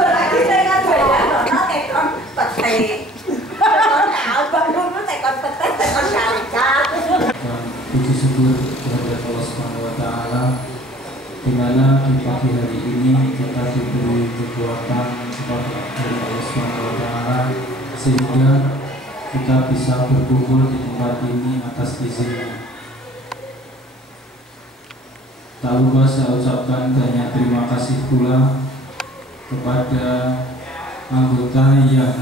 lagi saya kan banyak nó tekon pete. Tekon album dulu tekon pete, tekon kalikat. Puji syukur kepada Allah Subhanahu wa taala di mana di pagi hari ini kita diberi kekuatan dari Allah Subhanahu wa taala sehingga kita bisa berkumpul di tempat ini atas izinnya. Tak lupa saya ucapkan banyak terima kasih pula kepada anggota yang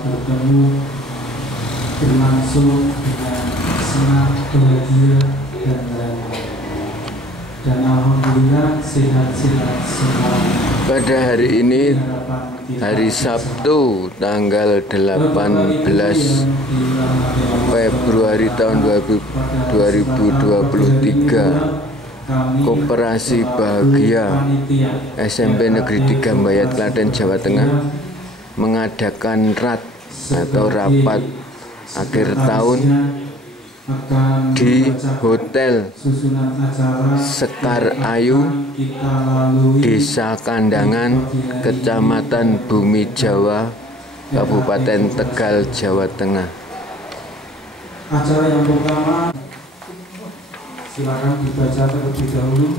bertemu berlangsung dengan senang, bahagia dan lain-lain. Dan alhamdulillah sehat-sehat semua. Pada hari ini, hari Sabtu tanggal 18 Februari tahun 2023, Koperasi Bahagia SMP Negeri 3 Mbayat, Klaten, Jawa Tengah mengadakan RAT atau rapat akhir tahun di Hotel Sekar Ayu, Desa Kandangan, Kecamatan Bumi Jawa, Kabupaten Tegal, Jawa Tengah. Acara yang pertama, silakan dibaca terlebih dahulu.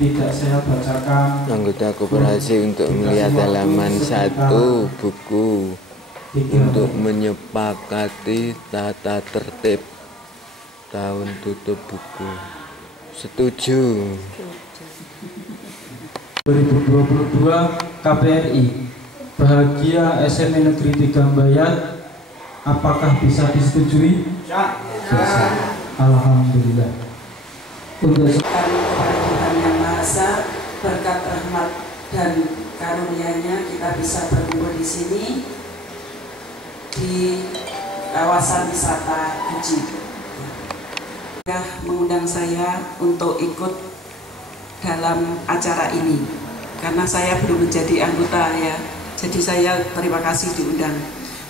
Tidak saya bacakan. Anggota koperasi untuk melihat halaman 1 buku untuk menyepakati tata tertib tahun tutup buku. Setuju. 2022 KPRI Bahagia SMP Negeri 3 Mbayat, apakah bisa disetujui? Bisa. Alhamdulillah. Untuk Tuhan Yang Maha Esa, berkat rahmat dan karunia-Nya kita bisa berkumpul di sini di kawasan wisata Guji. Mengundang saya untuk ikut dalam acara ini karena saya belum menjadi anggota ya. Jadi saya terima kasih diundang.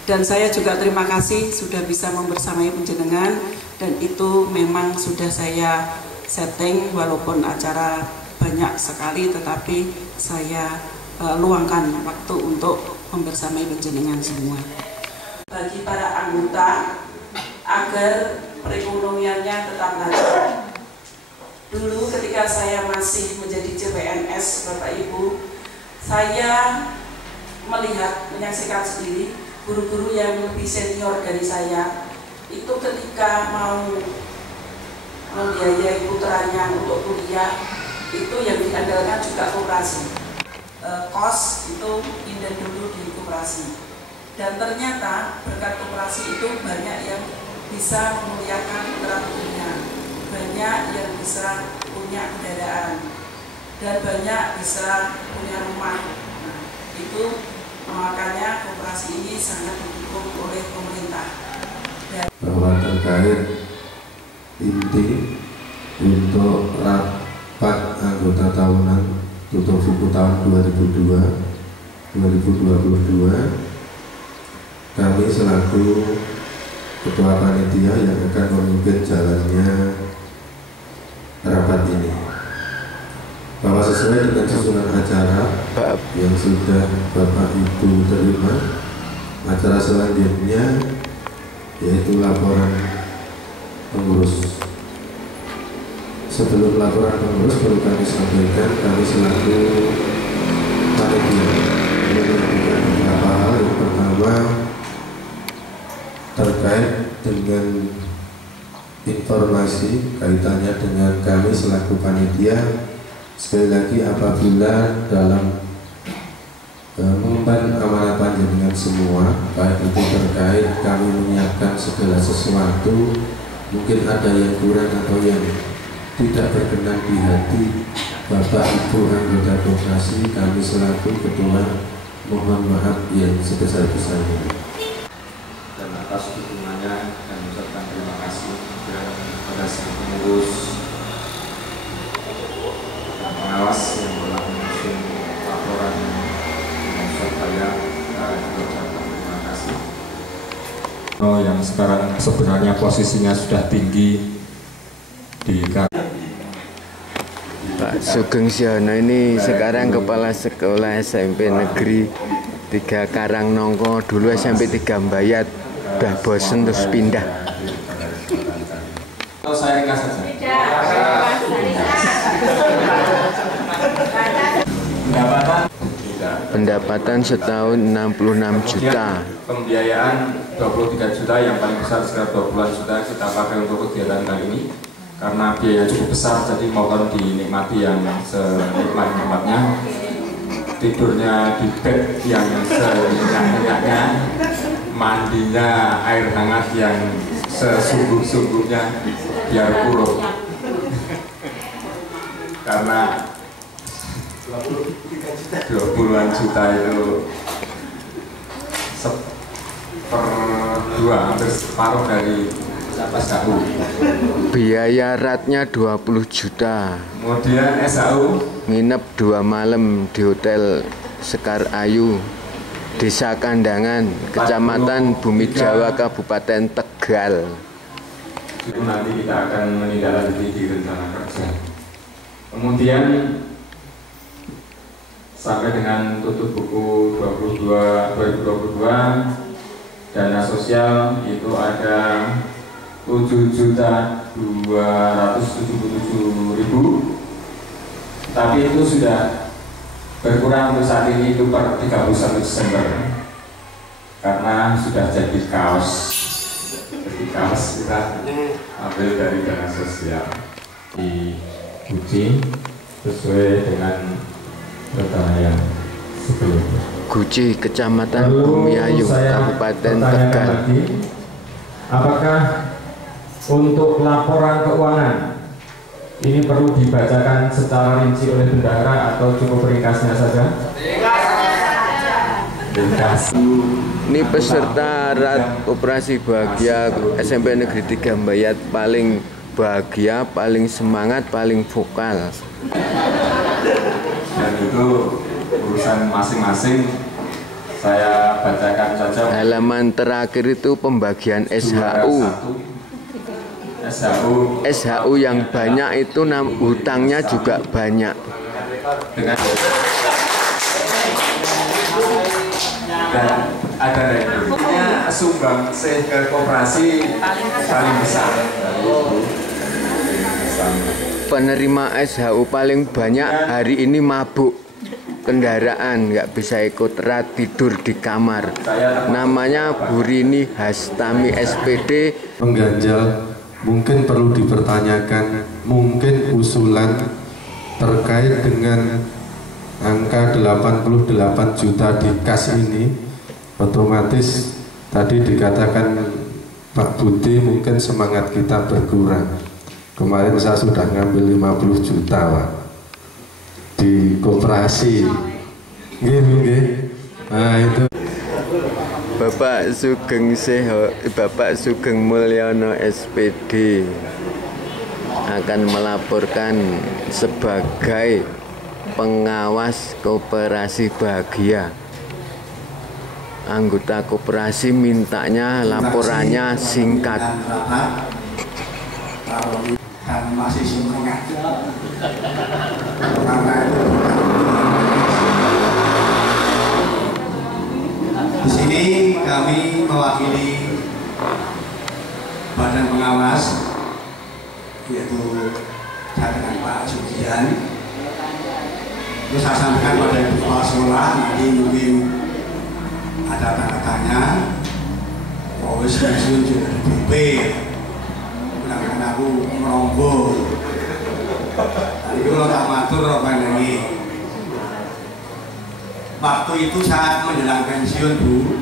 Dan saya juga terima kasih sudah bisa membersamai panjenengan, dan itu memang sudah saya setting walaupun acara banyak sekali, tetapi saya luangkan waktu untuk membersamai panjenengan semua. Bagi para anggota agar perekonomiannya tetap lancar. Dulu ketika saya masih menjadi CPNS, Bapak Ibu, saya menyaksikan sendiri guru-guru yang lebih senior dari saya itu ketika mau membiayai putranya untuk kuliah itu yang diandalkan juga koperasi. Kos itu pindah dulu di koperasi. Dan ternyata berkat koperasi itu banyak yang bisa memuliakan putra-putrinya, banyak yang bisa punya kendaraan, dan banyak bisa punya rumah. Nah, itu makanya koperasi ini sangat didukung oleh pemerintah. Bahwa terkait inti untuk rapat anggota tahunan tutup buku tahun 2022, kami selaku ketua panitia yang akan memimpin jalannya rapat ini, bahwa sesuai dengan susunan acara yang sudah Bapak Ibu terima, acara selanjutnya yaitu laporan pengurus. Sebelum laporan pengurus perlu kami sampaikan, kami selaku panitia melakukan beberapa hal. Yang pertama terkait dengan informasi kaitannya dengan kami selaku panitia. Sekali lagi, apabila dalam mengemban amanah panjenengan semua, baik itu terkait kami menyiapkan segala sesuatu, mungkin ada yang kurang atau yang tidak berkenan di hati Bapak Ibu anggota koperasi, kami selaku ketua mohon maaf yang sebesar-besarnya. Dan atas dukungannya kami ucapkan terima kasih kepada sang pengurus dan pengawas yang telah menyusun laporan dengan saya juga ucapkan terima kasih. yang sekarang sebenarnya posisinya sudah tinggi di Pak Sugeng Siono ini sekarang kepala sekolah SMP Negeri 3 Karangnongko, dulu SMP 3 Mbayat, udah bosen terus pindah. Atau saya ringkas saja. Pendapatan setahun 66 juta. Pembiayaan 23 juta, yang paling besar sekitar 20 juta kita pakai untuk kegiatan kali ini. Karena biaya cukup besar, jadi mohon dinikmati yang senikmat-nikmatnya. Tidurnya di bed yang senyak-nyaknya, mandinya air hangat yang sesungguh-sungguhnya biar kurung. Karena 20-an juta itu seper-2, hampir separuh dari SHU. Biaya ratnya 20 juta. Kemudian SHU Nginep 2 malam di Hotel Sekar Ayu, Desa Kandangan, Kecamatan Bumi Jawa, Kabupaten Tegal. Itu nanti kita akan menindaklanjuti di rencana kerja. Kemudian sampai dengan tutup buku 2022 dana sosial itu ada 7.277.000, tapi itu sudah berkurang untuk saat ini, itu per 31 Desember karena sudah jadi kaos. Jadi kaos kita ambil dari dana sosial diuji sesuai dengan rencana yang sebelumnya. Guci, Kecamatan Bumi Ayu, Kabupaten Tegal. Apakah untuk laporan keuangan ini perlu dibacakan secara rinci oleh bendahara atau cukup ringkasnya saja? Ringkas. Ini peserta operasi bahagia SMP Negeri 3 Mbayat paling bahagia, paling semangat, paling vokal. Dan itu urusan masing-masing, saya bacakan saja. Halaman terakhir itu pembagian SHU. SHU yang banyak itu hutangnya juga banyak. Dan ada rekeningnya sumbang ke koperasi paling besar. Penerima SHU paling banyak hari ini mabuk kendaraan, nggak bisa ikut rat, tidur di kamar. Namanya Bu Rini Hastami SPD. Mengganjal, mungkin perlu dipertanyakan, mungkin usulan terkait dengan angka 88 juta di kas ini. Otomatis tadi dikatakan Pak Budi mungkin semangat kita berkurang. Kemarin saya sudah ngambil 50 juta Pak di koperasi. Nah itu Bapak Sugeng Mulyono SPD akan melaporkan sebagai pengawas koperasi bahagia. Anggota koperasi mintanya laporannya singkat. Dan masih semangat karena di sini kami mewakili badan pengawas, yaitu saya dengan Pak Sugian. Terus saya sampaikan pada ibu kepala sekolah, nanti mungkin ada tanda tanya, wis pensiun juga di BP. Karena aku meronggo, tadi kalau tak matur apa lagi. Waktu itu saat menjelang pensiun Bu,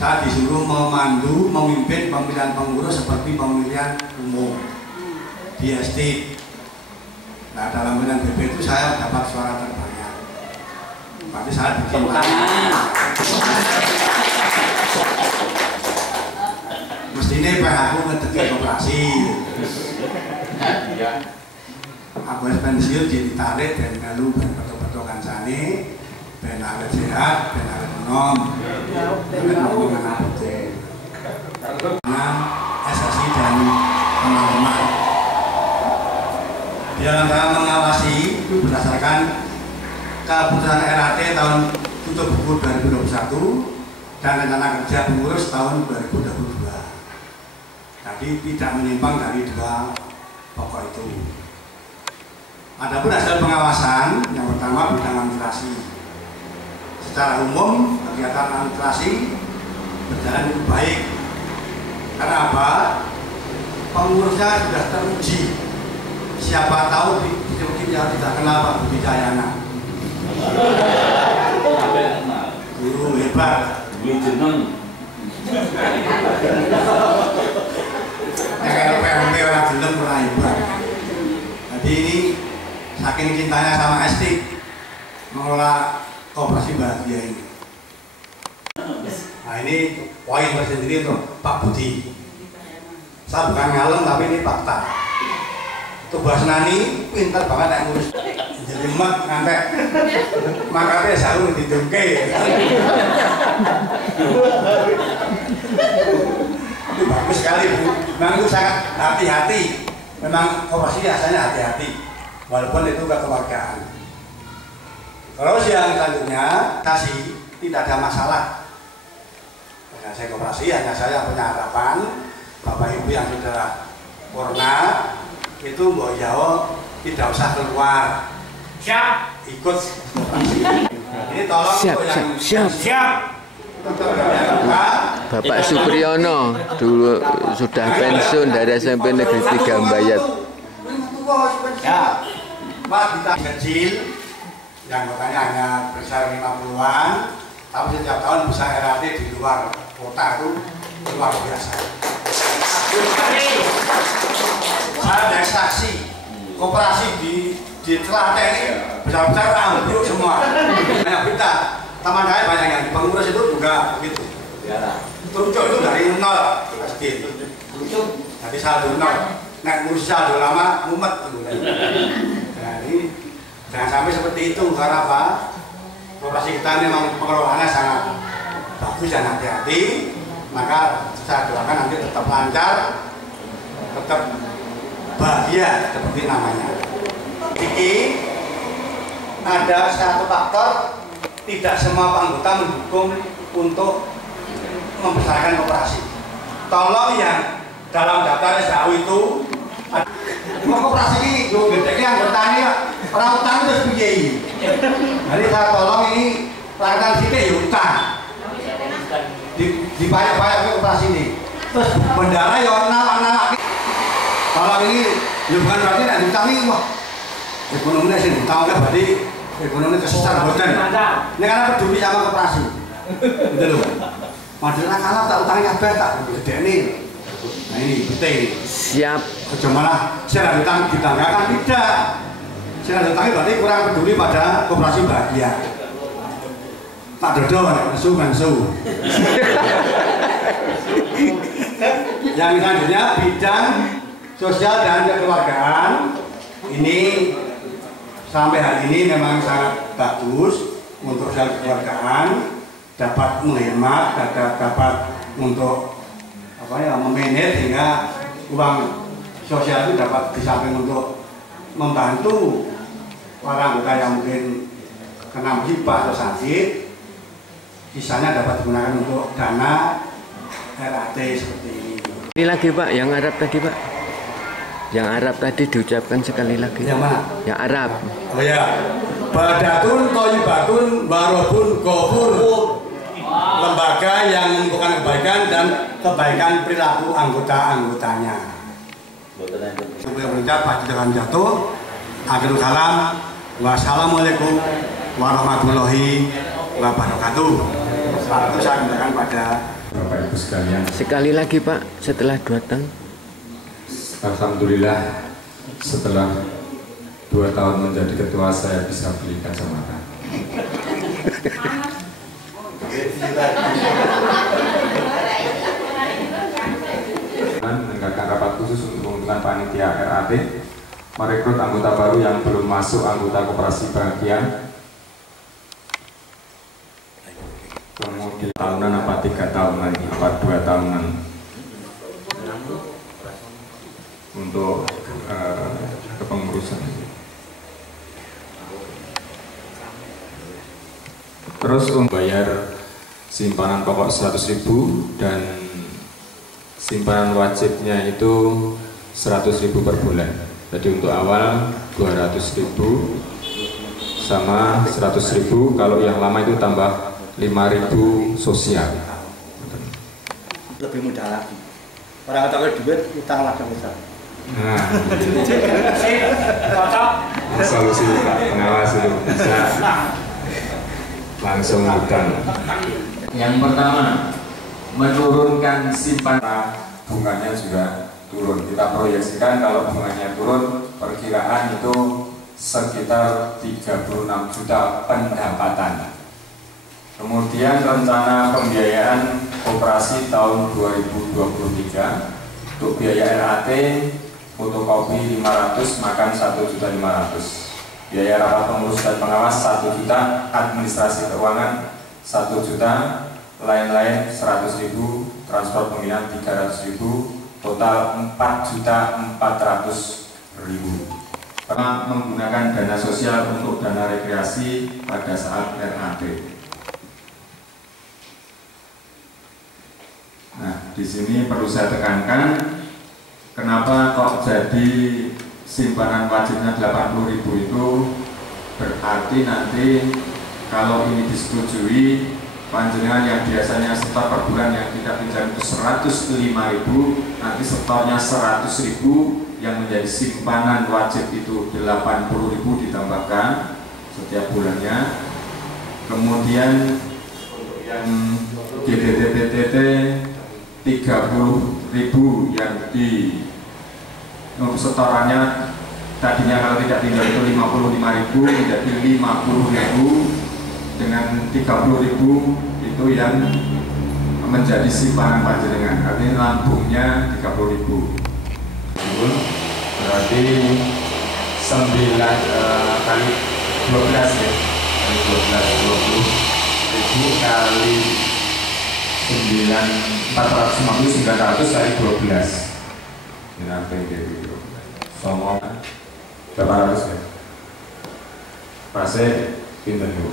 saya disuruh memandu, memimpin pemilihan pengurus seperti pemilihan umum di SD. Nah dalam pemilihan BP itu saya dapat suara terbanyak. Berarti saya bikin mestinya aku ngetekin operasi. Aku pensiun jadi tarik dan lalu betul-betul kancane, ben awet sehat, ben awet enom. SSI dan teman-teman di dalam mengawasi itu berdasarkan keputusan RAT tahun tutup buku 2021 dan rencana kerja pengurus tahun 2022. Jadi tidak menyimpang dari dua pokok itu. Adapun hasil pengawasan, yang pertama bidang administrasi. Secara umum kegiatan administrasi berjalan cukup baik. Karena apa? Pengurusnya sudah teruji. Siapa tahu yang tidak kenal Pak Budi Cahyana. Guru hebat. Kayak PMP orang jelem orang hebat. Jadi ini saking cintanya sama Esti mengelola Koperasi Bahagia ini. Nah ini poin tersendiri untuk Pak Budi. Saya bukan ngalem tapi ini fakta. Tuh Bas Nani pintar banget yang ngurus. Jadi mat ngantek. Makanya selalu didengke. Itu bagus sekali Bu. Memang itu sangat hati-hati. Memang koperasi asalnya hati-hati. Walaupun itu kekeluargaan. Terus yang selanjutnya kasih tidak ada masalah. Dengan saya koperasi hanya saya punya harapan Bapak Ibu yang sudah purna itu Mbok Jawa tidak usah keluar. Siap. Ikut koperasi. Ini tolong siap. Bapak Supriyono dulu sudah pensiun dari SMP Negeri 3 Mbayat. Ya, Pak kita kecil, yang katanya hanya besar 50-an, tapi setiap tahun bisa RAT di luar kota itu luar biasa. Saya ada saksi koperasi di Telaten ini besar-besar ambruk semua. Banyak berita. Taman saya banyak yang di pengurus itu juga begitu. Terucuk itu dari nol pasti. Jadi saldo nol. Nek ngurus saldo lama mumet. Nah ini jangan sampai seperti itu karena apa? Koperasi kita ini memang pengelolaannya sangat bagus dan hati-hati. Maka saya doakan nanti tetap lancar, tetap bahagia seperti namanya. Iki ada satu faktor. Tidak semua anggota mendukung untuk membesarkan koperasi. Tolong yang dalam daftar SHU itu koperasi ini gedeknya anggotanya orang utang terus biayai. Jadi saya tolong ini pelanggan sini ya utang dibayar koperasi ini. Terus bendara ya nama-nama. Kalau ini bukan berarti tidak diutangi, wah ekonominya sih utang berarti ekonomi kesesat boten. Ini karena peduli sama koperasi. Gitu loh. Madura kalah tak utangnya kabeh tak gede ini. Nah ini penting. Siap. Aja malah sira utang ditanggakan tidak. Sira utang berarti kurang peduli pada koperasi bahagia. Tak dodol ngesu. Yang selanjutnya bidang sosial dan kekeluargaan ini sampai hari ini memang sangat bagus untuk sosial kekeluargaan, dapat menghemat, dapat untuk memanage sehingga uang sosial itu dapat disamping untuk membantu para anggota yang mungkin kena musibah atau sakit, sisanya dapat digunakan untuk dana RAT seperti ini. Ini lagi Pak, yang Arab tadi Pak. Yang Arab tadi diucapkan sekali lagi. Yang mana? Yang Arab. Oh ya, Badatun Thayyibatun Warobun Ghafur. Lembaga yang mengumpulkan kebaikan dan kebaikan perilaku anggota-anggotanya. Sebelum berucap Pak Jangan Jatuh, akhirul salam, wassalamualaikum warahmatullahi wabarakatuh. Itu saya kembalikan pada Bapak Ibu sekalian. Sekali lagi Pak, setelah 2 tahun. Alhamdulillah setelah 2 tahun menjadi ketua saya bisa beli kacamata. Menegakkan rapat khusus untuk menguntungkan panitia RAT, merekrut anggota baru yang belum masuk anggota Koperasi Bahagia. kemudian tahunan apa 3 tahunan apa 2 tahunan untuk kepengurusan. Terus untuk bayar simpanan pokok 100.000 dan simpanan wajibnya itu 100.000 per bulan. Jadi untuk awal 200.000 sama 100.000, kalau yang lama itu tambah 5.000 sosial. Lebih mudah lagi. Orang kata duit, utang lagi misal. Nah, solusi pengawas itu bisa langsung utang. Yang pertama, menurunkan simpanan, bunganya juga turun. Kita proyeksikan kalau bunganya turun, perkiraan itu sekitar 36 juta pendapatan. Kemudian rencana pembiayaan operasi tahun 2023 untuk biaya RAT, fotokopi 500, makan 1.500.000. Biaya rapat pengurus dan pengawas 1 juta, administrasi keuangan 1 juta, lain-lain 100.000, transport pembinaan 300.000, total 4.400.000. Karena menggunakan dana sosial untuk dana rekreasi pada saat RAT. Nah, di sini perlu saya tekankan, kenapa kok jadi simpanan wajibnya 80.000 itu berarti nanti kalau ini disetujui, panjenengan yang biasanya setor per bulan yang kita pinjam itu 105.000, nanti setornya 100.000, yang menjadi simpanan wajib itu 80.000 ditambahkan setiap bulannya. Kemudian yang GDT-PTT 30.000 yang di setorannya tadinya kalau tidak tinggal itu 55.000 menjadi 50.000 dengan 30.000 itu yang menjadi simpanan panjenengan, artinya lambungnya 30.000. Berarti 9 kali 12 ya, kali 12 20.000 kali 450 900 kali 12. Ini apa itu? Somong 800 ya. Pase pinten itu?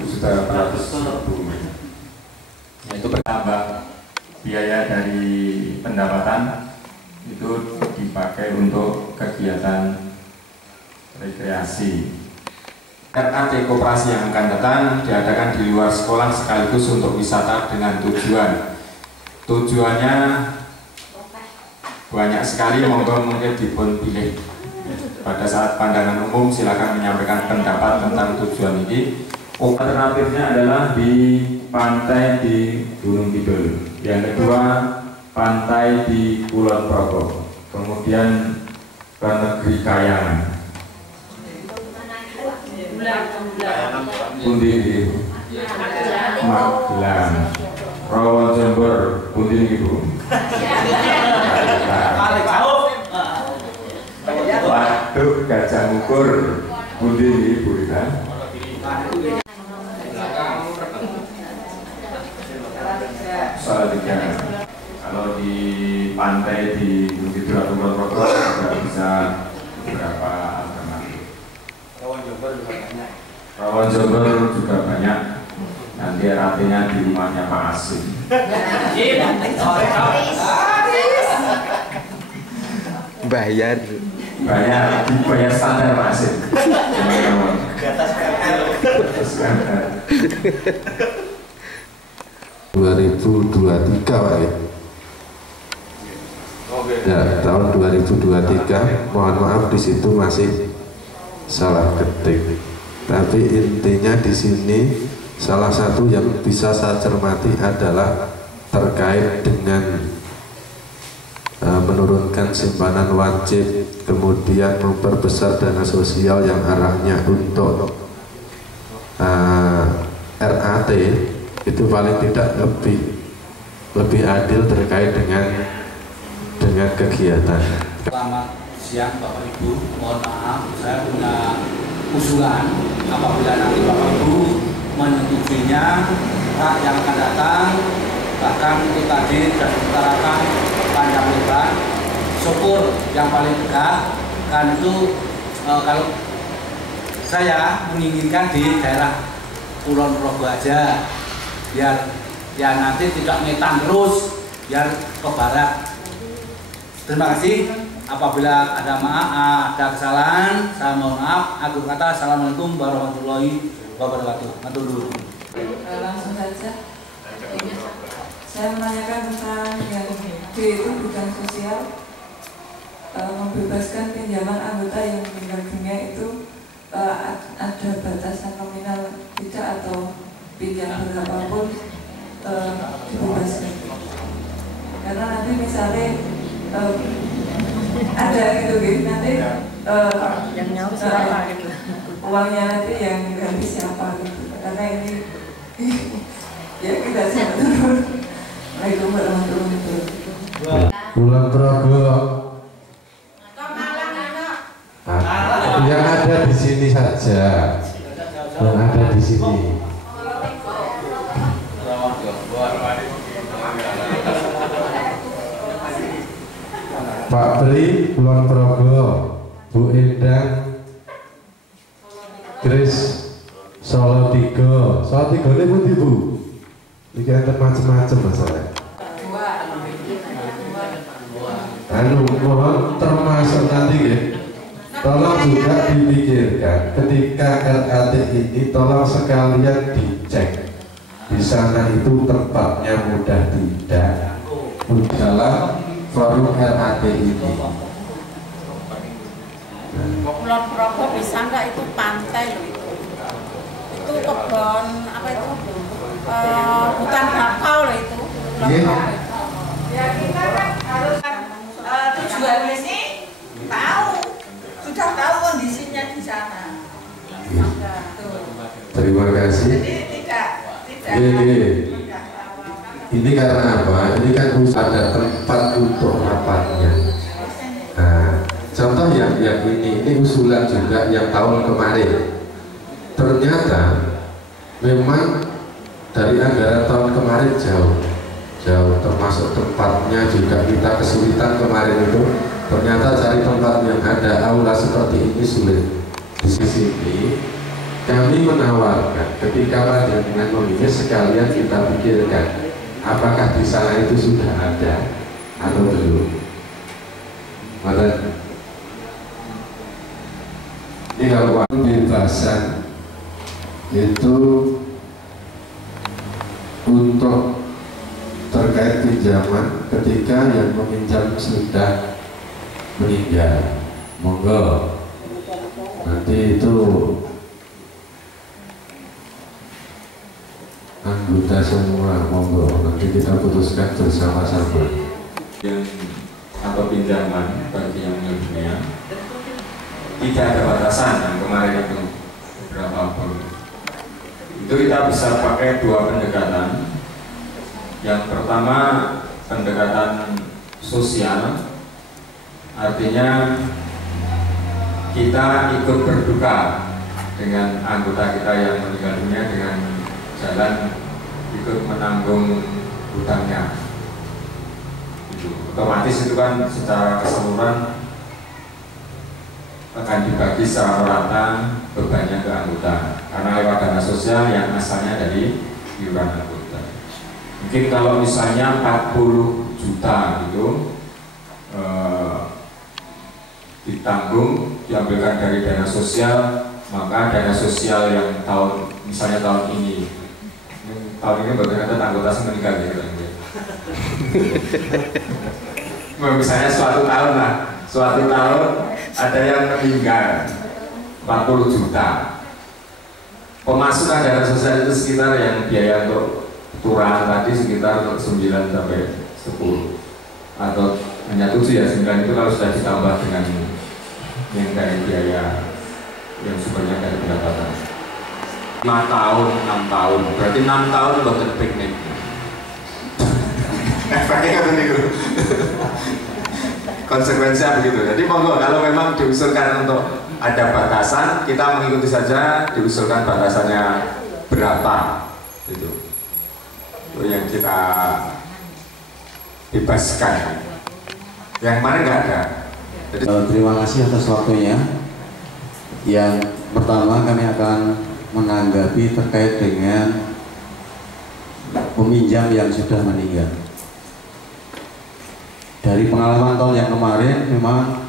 1.800.000. Itu bertambah biaya dari pendapatan itu dipakai untuk kegiatan rekreasi. RAT koperasi yang akan datang diadakan di luar sekolah sekaligus untuk wisata dengan tujuan. Tujuannya banyak sekali, mungkin dipun pilih. Pada saat pandangan umum silakan menyampaikan pendapat tentang tujuan ini. Alternatifnya adalah di pantai di Gunung Kidul. Yang kedua, pantai di Kulon Progo, kemudian ke negeri Kayangan. Pundi Magelang, Rawon Jember, pundi Ibu. Waduk Gajah Mukur, pundi Ibu kita. Soal 3. Kalau di pantai di Bukit Ratu Progo juga bisa beberapa alternatif. Rawon Jember juga banyak. Nanti RAT-nya di rumahnya Pak Asim. Bayar dibayar standar Pak Asim. 2023 Pak ya, tahun 2023. Mohon maaf di situ masih salah ketik. Tapi intinya di sini salah satu yang bisa saya cermati adalah terkait dengan menurunkan simpanan wajib, kemudian memperbesar dana sosial yang arahnya untuk RAT. Itu paling tidak lebih adil terkait dengan kegiatan. Selamat siang Bapak Ibu, mohon maaf saya punya usulan apabila nanti Bapak Ibu menyetujuinya yang akan datang. Bahkan itu tadi sudah diutarakan panjang lebar. Syukur yang paling dekat kan itu kalau saya menginginkan di daerah Kulon Progo aja, biar ya nanti tidak ngetan terus, biar ke barat. Terima kasih. Apabila ada ada kesalahan, saya mohon maaf. Akhir kata, assalamualaikum warahmatullahi wabarakatuh. Matur nuwun. Langsung saja. Saya menanyakan tentang yang D itu bidang sosial, membebaskan pinjaman anggota yang meninggal dunia itu ada batasan nominal tidak atau pinjam berapapun dibebaskan. Karena nanti misalnya ada gitu nanti yang nyawa siapa gitu, uangnya nanti yang ganti siapa gitu. Karena ini ya kita siap turun. Assalamualaikum warahmatullahi wabarakatuh. Kulon Progo. Yang ada di sini saja. Yang ada di sini. Pak Pri, Kulon Progo. Bu Endang, Grace, Solo 3. Solo 3 ini pun ibu. Ini ada macam-macam masalah. Mohon termasuk nanti ya, tolong juga dipikirkan ketika RAT ini tolong sekalian dicek di sana itu tempatnya mudah tidak dalam forum RAT ini. Kulon Progo bisa nggak itu pantai loh itu kebun apa itu hutan bakau loh itu. Ya kita kan harus tujuan ini sudah tahu kondisinya di sana. Terima kasih. Jadi tidak. Ini karena apa? Ini kan ada tempat untuk rapatnya. Nah, contoh yang ini usulan juga yang tahun kemarin. Ternyata memang dari anggaran tahun kemarin jauh, termasuk tempatnya juga kita kesulitan kemarin itu. Ternyata cari tempat yang ada aula seperti ini sulit. Di sini kami menawarkan ketika pada dengan memilih sekalian kita pikirkan apakah di sana itu sudah ada atau belum. Ini kalau pembebasan itu untuk terkait pinjaman ketika yang meminjam sudah meninggal, monggo nanti itu anggota semua, monggo nanti kita putuskan bersama-sama. Atau pinjaman bagi yang meninggal dunia tidak ada batasan yang kemarin itu berapapun. Itu kita bisa pakai dua pendekatan. Yang pertama pendekatan sosial, artinya kita ikut berduka dengan anggota kita yang meninggal dunia dengan jalan ikut menanggung hutangnya. Otomatis itu kan secara keseluruhan akan dibagi secara rata bebannya ke anggota karena lewat dana sosial yang asalnya dari iuran anggota. Mungkin kalau misalnya 40 juta gitu ditanggung diambilkan dari dana sosial, maka dana sosial yang misalnya tahun ini bagaimana anggota meninggal gitu. Misalnya suatu tahun ada yang meninggal 40 juta. Pemasukan dana sosial itu sekitar yang biaya untuk turahan tadi sekitar 9 sampai 10 atau hanya 7 ya, 9 itu kalau sudah ditambah dengan yang dari biaya yang sumbernya dari pendapatan 5 tahun, 6 tahun, berarti 6 tahun bukan piknik. Efeknya kan begitu. Konsekuensinya begitu. Jadi monggo kalau memang diusulkan untuk ada batasan, kita mengikuti saja. Diusulkan batasannya berapa itu yang kita bebaskan. Yang kemarin nggak ada. Jadi, terima kasih atas waktunya. Yang pertama kami akan menanggapi terkait dengan peminjam yang sudah meninggal. Dari pengalaman tahun yang kemarin memang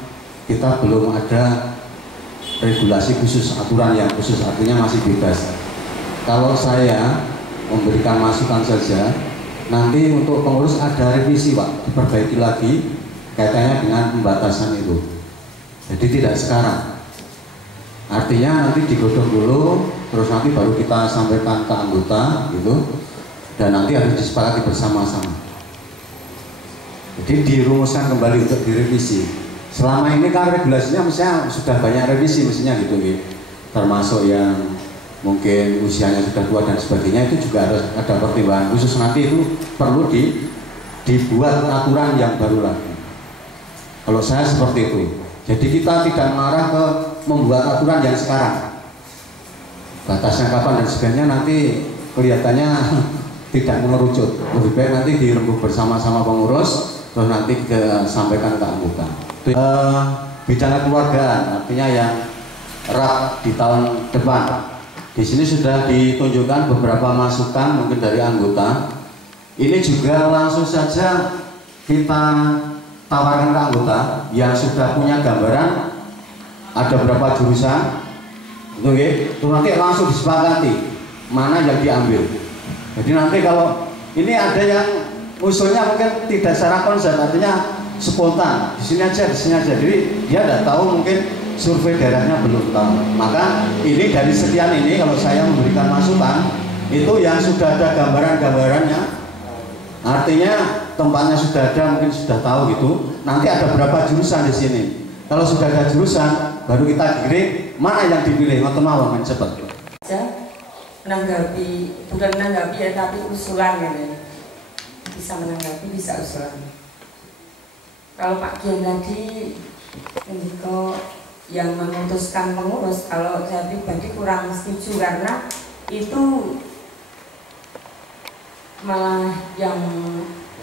kita belum ada regulasi khusus, aturan yang khusus, artinya masih bebas. Kalau saya memberikan masukan saja, nanti untuk pengurus ada revisi Pak, diperbaiki lagi kaitannya dengan pembatasan itu. Jadi tidak sekarang. Artinya nanti digodok dulu, terus nanti baru kita sampaikan ke anggota gitu, dan nanti harus disepakati bersama-sama. Jadi dirumuskan kembali untuk direvisi. Selama ini kan regulasinya mestinya sudah banyak revisi mestinya gitu, termasuk yang mungkin usianya sudah tua dan sebagainya, itu juga harus ada pertimbangan khusus, nanti itu perlu dibuat aturan yang baru lagi. Kalau saya seperti itu. Jadi kita tidak mengarah ke membuat aturan yang sekarang. Batasnya kapan dan sebagainya nanti kelihatannya tidak mengerucut. Lebih baik nanti dirembuk bersama-sama pengurus, terus nanti sampaikan ke anggota. Bidang kekeluargaan, artinya yang erat di tahun depan. Di sini sudah ditunjukkan beberapa masukan mungkin dari anggota. Ini juga langsung saja kita tawarkan ke anggota yang sudah punya gambaran ada berapa jurusan, itu nanti langsung disepakati mana yang diambil. Jadi nanti kalau ini ada yang usulnya mungkin tidak secara konsep, artinya spontan, di sini aja, jadi dia tidak tahu, mungkin survei daerahnya belum tahu. Maka ini dari sekian ini kalau saya memberikan masukan itu yang sudah ada gambaran-gambarannya, artinya tempatnya sudah ada, mungkin sudah tahu gitu. Nanti ada berapa jurusan di sini. Kalau sudah ada jurusan, baru kita kirim mana yang dipilih. Ngoten mawon cepat. Menanggapi, bukan menanggapi ya, tapi usulan ya, bisa menanggapi, bisa usulan. Kalau Pak Kian tadi yang memutuskan pengurus, kalau saya pribadi kurang setuju karena itu malah yang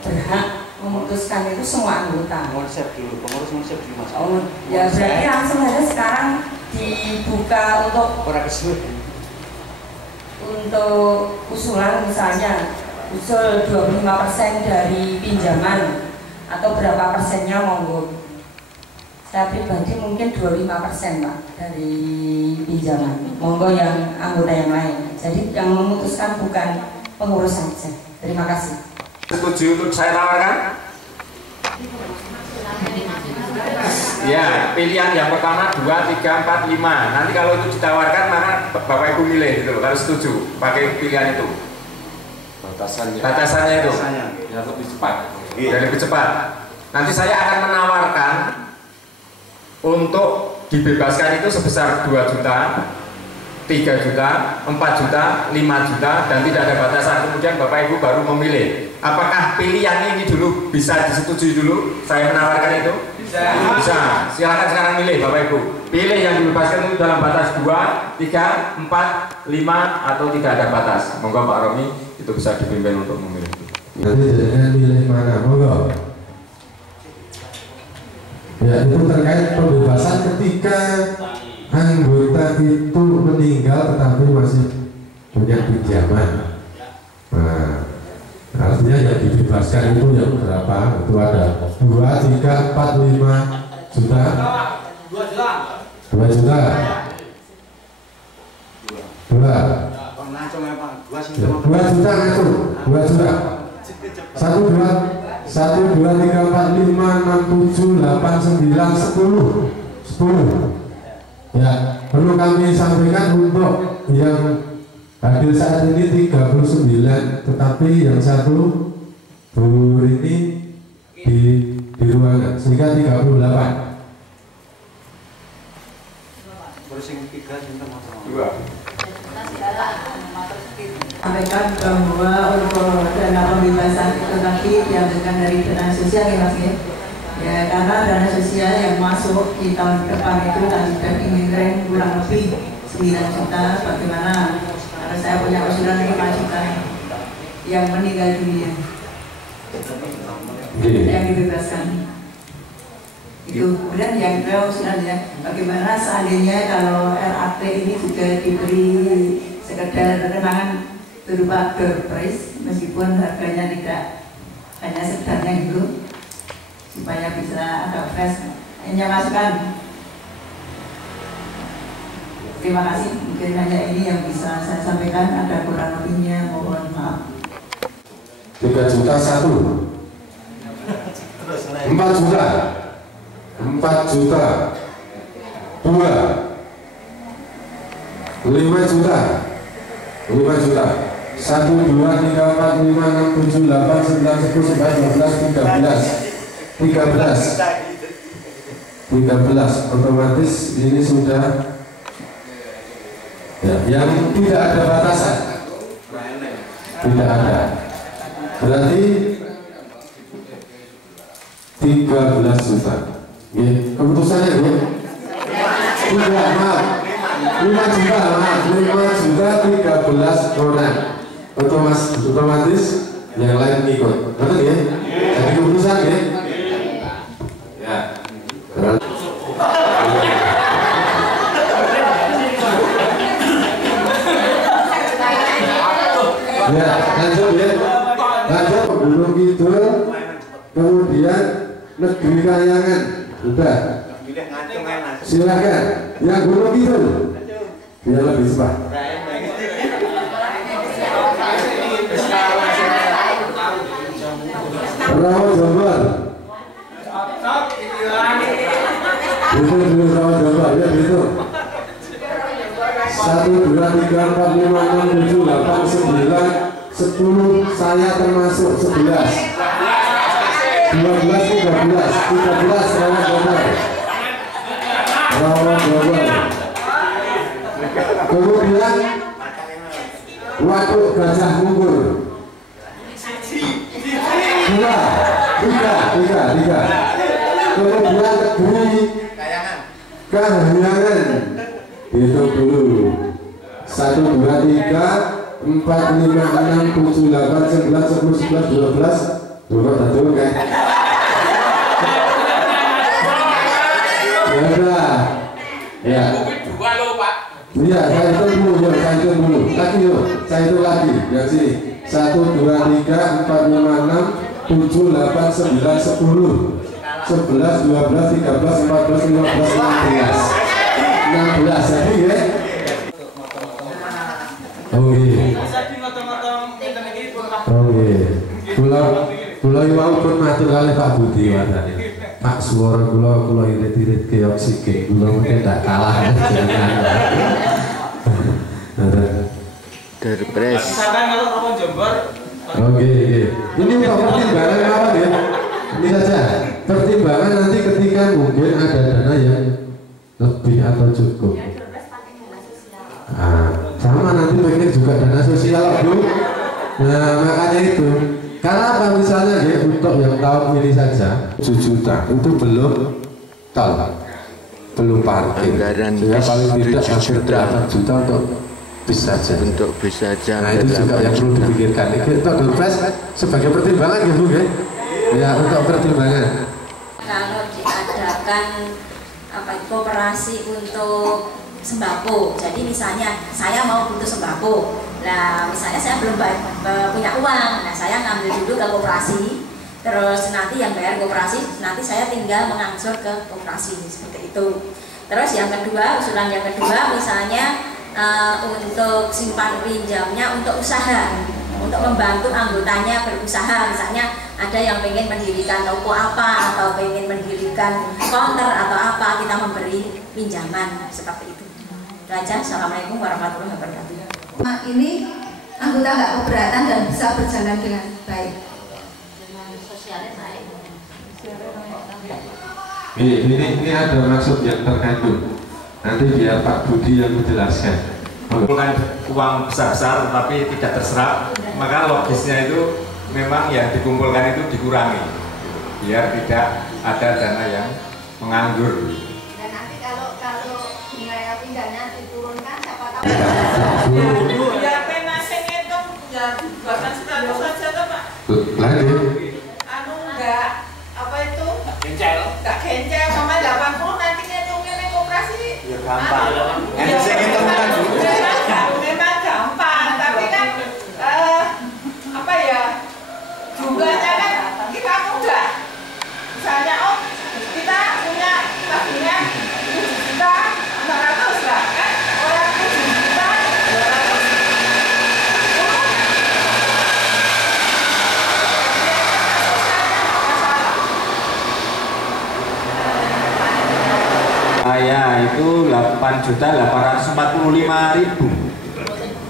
berhak memutuskan itu semua anggota. Konsep dulu, pengurus konsep dulu Mas. Oh, ya berarti langsung aja sekarang dibuka untuk usulan, misalnya usul 25% dari pinjaman atau berapa persennya monggo. Saya pribadi mungkin 25% Pak dari pinjaman, monggo yang anggota yang lain. Jadi yang memutuskan bukan pengurus saja. Terima kasih. Setuju untuk saya tawarkan? Ya, pilihan yang pertama 2, 3, 4, 5. Nanti kalau itu ditawarkan, mana Bapak Ibu milih gitu. Kalau setuju pakai pilihan itu. Batasannya itu. Yang lebih cepat. Yang lebih cepat. Nanti saya akan menawarkan untuk dibebaskan itu sebesar 2 juta, 3 juta, 4 juta, 5 juta, dan tidak ada batasan. Kemudian Bapak Ibu baru memilih apakah pilihan ini dulu bisa disetujui dulu. Saya menawarkan itu bisa. Silakan sekarang milih Bapak Ibu. Pilih yang dibebaskan itu dalam batas 2, 3, 4, 5 atau tidak ada batas. Monggo Pak Romi itu bisa dipimpin untuk memilih. Nanti dengan milih mana, monggo. Ya, itu terkait pembebasan ketika anggota itu meninggal tetapi masih punya pinjaman. Nah, artinya yang dibebaskan itu yang berapa? Itu ada 2, 3, 4, 5 juta. 2 juta. 2 juta. 2. 2 juta ngatur. 2 juta. 1, 2, 1, 2, 3, 4, 5, 6, 7, 8, 9, 10. 10. Ya, perlu kami sampaikan untuk yang hadir saat ini 39, tetapi yang satu Bu ini di ruangan sehingga 38. Terus yang 3 2. Sampaikan bahwa untuk dana pembebasan itu tadi diambilkan dari dana sosial ya Mas ya. Ya, karena dana sosial yang masuk di tahun depan itu tadi sudah diinginkan kurang lebih 9 juta. Bagaimana harus saya punya usulan 5 juta yang meninggal dunia yang dibebaskan. Itu kemudian yang kedua usulannya, bagaimana seandainya kalau RAT ini juga diberi sekedar kenangan berupa door prize meskipun harganya tidak hanya sekedarnya itu, supaya bisa agak fresh. Hanya masukan. Terima kasih, mungkin hanya ini yang bisa saya sampaikan, ada kurang lebihnya mohon maaf. 3 juta 1, 4 juta, 4 juta 2, 5 juta, 5 juta 1, 2, 3, 4, 5, 6, 7, 8, 9, 10, 11, 12, 13 otomatis ini sudah ya, yang tidak ada batasan, tidak ada, berarti 13 juta. Ya, keputusannya ya? Tidak, maaf, 5 juta, maaf, 5 juta 13 orang. Otomatis yang lain ikut, betul ya? Jadi keputusan ya? Ya. Ya, lanjut ya. Lanjut Gunung Kidul, kemudian Negeri Kayangan. Udah. Silakan. Yang Gunung Kidul. Biar lebih cepat. Rawa Jombor. Itu dulu Rawa Jombor ya itu. 1, 2, 3, 4, 5, 6, 7, 8, 9, 10, saya termasuk 11, 12, 13 Rawa Jombor. Rawa Jombor. Kemudian Waduk Gajah Mungkur. 2, 3. Kemudian Negeri Kahyangan. Hitung dulu. 1, 2, 3, 4, 5, 6, 7, 8, 9, 10, 11, 12. Betul kan? Ya udah. Ya. Iya, saya hitung dulu. Lagi yuk, saya hitung lagi. Yang sini. 1, 2, 3, 4, 5, 6, 7, 8, 9, 10, 11, 12, 13, 14, 15, 16. 16 jadi ya. Oke. Kula mau pun matur kalih Pak Budi wadane. Pak suara kula irit-irit ke oksigen. Kula mungkin tak kalah jenengan. Derpres. Oke. Ini untuk pertimbangan apa ya? Ini saja. Pertimbangan nanti ketika mungkin ada dana yang lebih atau cukup. Nah, sama nanti pengen juga dana sosial Bu. Nah makanya itu. Karena apa misalnya ya untuk yang tahun ini saja 7 juta itu belum tol, belum parkir. Anggaran ya paling tidak hampir 8 juta untuk bis saja. Untuk bis saja. Nah itu juga yang perlu dipikirkan. Itu Dorpres sebagai pertimbangan ya Bu ya. Ya untuk pertimbangan. Kalau diadakan koperasi untuk sembako, jadi misalnya saya mau butuh sembako, nah misalnya saya belum punya uang, nah saya ngambil dulu ke koperasi, terus nanti yang bayar koperasi, nanti saya tinggal mengangsur ke koperasi seperti itu. Terus yang kedua, usulan yang kedua misalnya untuk simpan pinjamnya untuk usaha, untuk membantu anggotanya berusaha, misalnya ada yang pengen mendirikan toko apa atau pengen mendirikan counter atau apa, kita memberi pinjaman seperti itu. Itu aja. Assalamualaikum warahmatullahi wabarakatuh. Nah, ini anggota nggak keberatan dan bisa berjalan dengan baik. Sosialnya baik. Ini ada maksud yang terkandung. Nanti biar Pak Budi yang menjelaskan. Mengumpulkan uang besar-besar tapi tidak terserap, maka logisnya itu memang yang dikumpulkan itu dikurangi biar tidak ada dana yang menganggur. Dan nanti kalau nilai pindahnya diturunkan siapa tahu. Buatan status saja toh Pak? Lagi. Anu enggak apa itu? Gencel. Enggak gencel sama 80 nanti ngitungnya ning koperasi. Ya gampang. Ya, Saya ngitung kan juga. Memang gampang, tapi kan apa ya? Jumlahnya kan kita mudah. Misalnya kita punya tabungan 7 juta 600 lah kan? Orang 7 juta 200. Saya itu 8.845.000.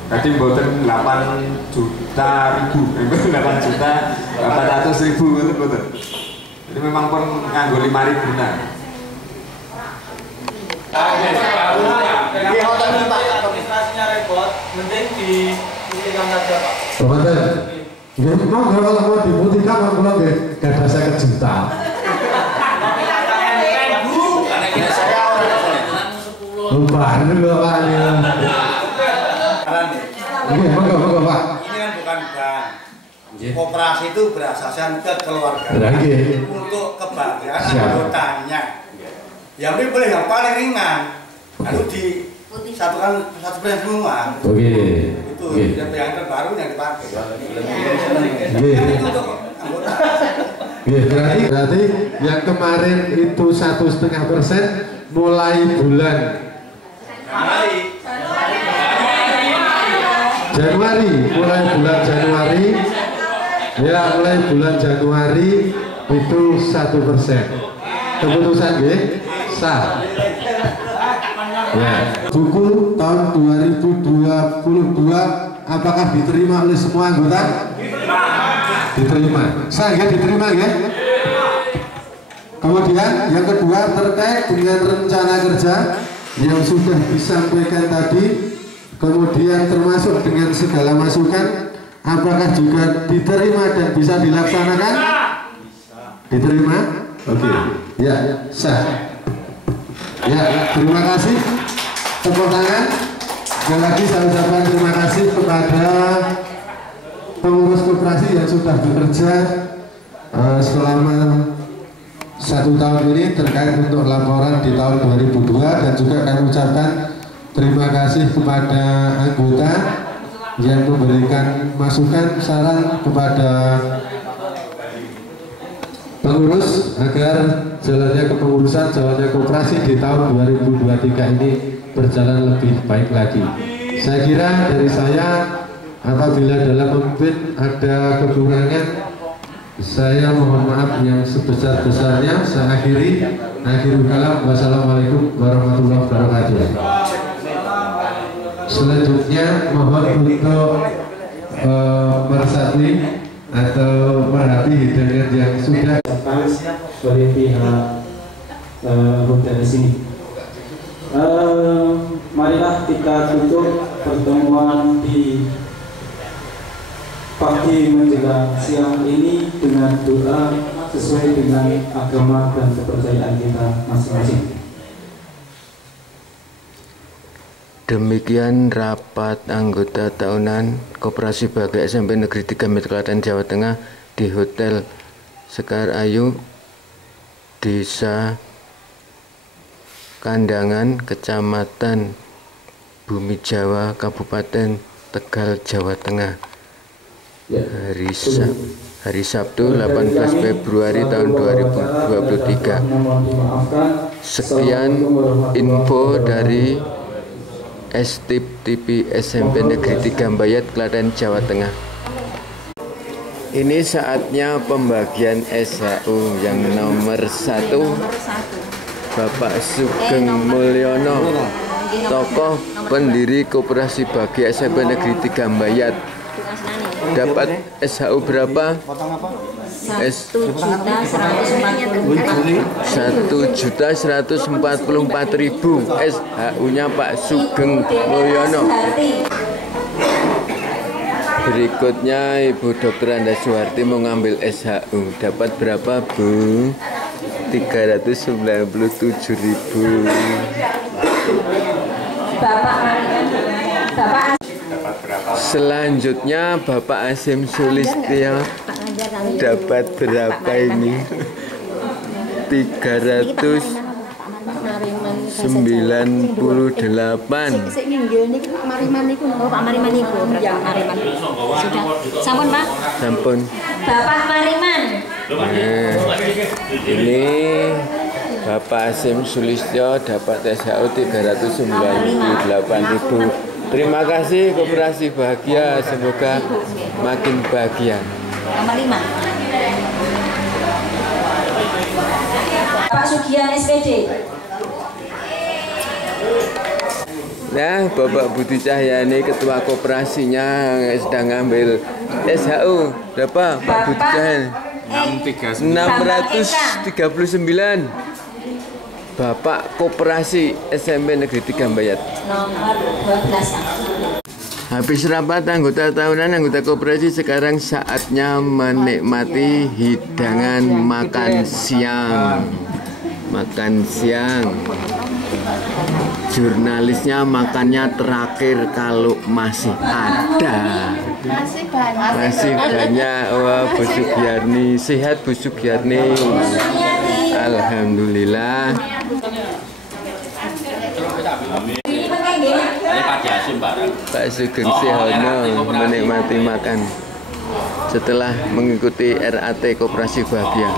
Tadi mboten 8.000.000, 8.800.000 itu mboten. Jadi memang pun nganggo 5.000 nah. Ini hotel nih Pak, administrasinya repot, mending diputihkan saja Pak. Bapak, ya memang kalau mau diputihkan kalau nggak ada saya kejutan. Baru Bapak ya. Oke, monggo Pak. Ini kan bukan bank. Koperasi itu berasaskan kekeluargaan untuk kebahagiaan anggotanya. Ya ini boleh yang paling ringan. Lalu disatukan satu brand semua. Oke. Itu yang terbaru yang dipakai. Itu untuk anggota. Berarti yang kemarin itu 1,5% mulai bulan Januari, mulai bulan Januari, ya mulai bulan Januari itu 1%. Keputusan nggih sah. Ya, buku tahun 2022 apakah diterima oleh semua anggota? Diterima. Sah nggih, diterima nggih? Kemudian yang kedua terkait dengan rencana kerja yang sudah disampaikan tadi, kemudian termasuk dengan segala masukan, apakah juga diterima dan bisa dilaksanakan? Diterima? Oke. Ya, sah. Ya, terima kasih. Tepuk tangan. Sekali lagi saya ucapkan terima kasih kepada pengurus koperasi yang sudah bekerja selama 1 tahun ini terkait untuk laporan di tahun 2002, dan juga kami ucapkan terima kasih kepada anggota yang memberikan masukan saran kepada pengurus agar jalannya kepengurusan, jalannya koperasi di tahun 2023 ini berjalan lebih baik lagi. Saya kira dari saya, apabila dalam memimpin ada kekurangan, saya mohon maaf yang sebesar-besarnya. Saya akhirul kalam. Wassalamualaikum warahmatullahi wabarakatuh. Selanjutnya mohon untuk meresapi atau merhati hidangan yang sudah oleh pihak hotel di sini. Marilah kita tutup pertemuan di pagi menjelang siang ini dengan doa sesuai dengan agama dan kepercayaan kita masing-masing. Demikian rapat anggota tahunan Koperasi Bahagia SMP Negeri 3 Metro Klaten Jawa Tengah di Hotel Sekar Ayu, Desa Kandangan, Kecamatan Bumi Jawa, Kabupaten Tegal, Jawa Tengah. Hari Sabtu 18 Februari tahun 2023. Sekian info dari STIP TV SMP Negeri 3 Mbayat, Klaten, Jawa Tengah. Ini saatnya pembagian SHU yang nomor 1, Bapak Sugeng Mulyono, tokoh pendiri Koperasi Bahagia SMP Negeri 3 Mbayat. Dapat SHU berapa? 1.144.000 SHU-nya Pak Sugeng Mulyono. Berikutnya Ibu Dr. Anda Suharti mau ngambil SHU. Dapat berapa, Bu? 397.000. Bapak dapat berapa? Selanjutnya Bapak Asim Sulistyo dapat berapa ini? 398. Pak Mariman ibu. Sudah. Sampun Pak. Sampun. Bapak Mariman. Ini Bapak Asim Sulistyo dapat SHU 398.000. Terima kasih Koperasi Bahagia, semoga makin bahagia. Nomor 5. Pak Sugian SPD. Nah, Bapak Budi Cahyani ketua koperasinya sedang ngambil SHU. Berapa Pak Budi Cahyani? 639. Bapak Koperasi SMP Negeri 3 Mbayat. Nomor 12. Habis rapat anggota tahunan anggota koperasi, sekarang saatnya menikmati hidangan makan siang. Makan siang. Jurnalisnya makannya terakhir kalau masih ada. Masih banyak. Wah, Bu Sugiyarni. Sehat Bu Sugiyarni. Alhamdulillah. Pak Sugeng Sehono menikmati makan setelah mengikuti RAT Koperasi Bahagia.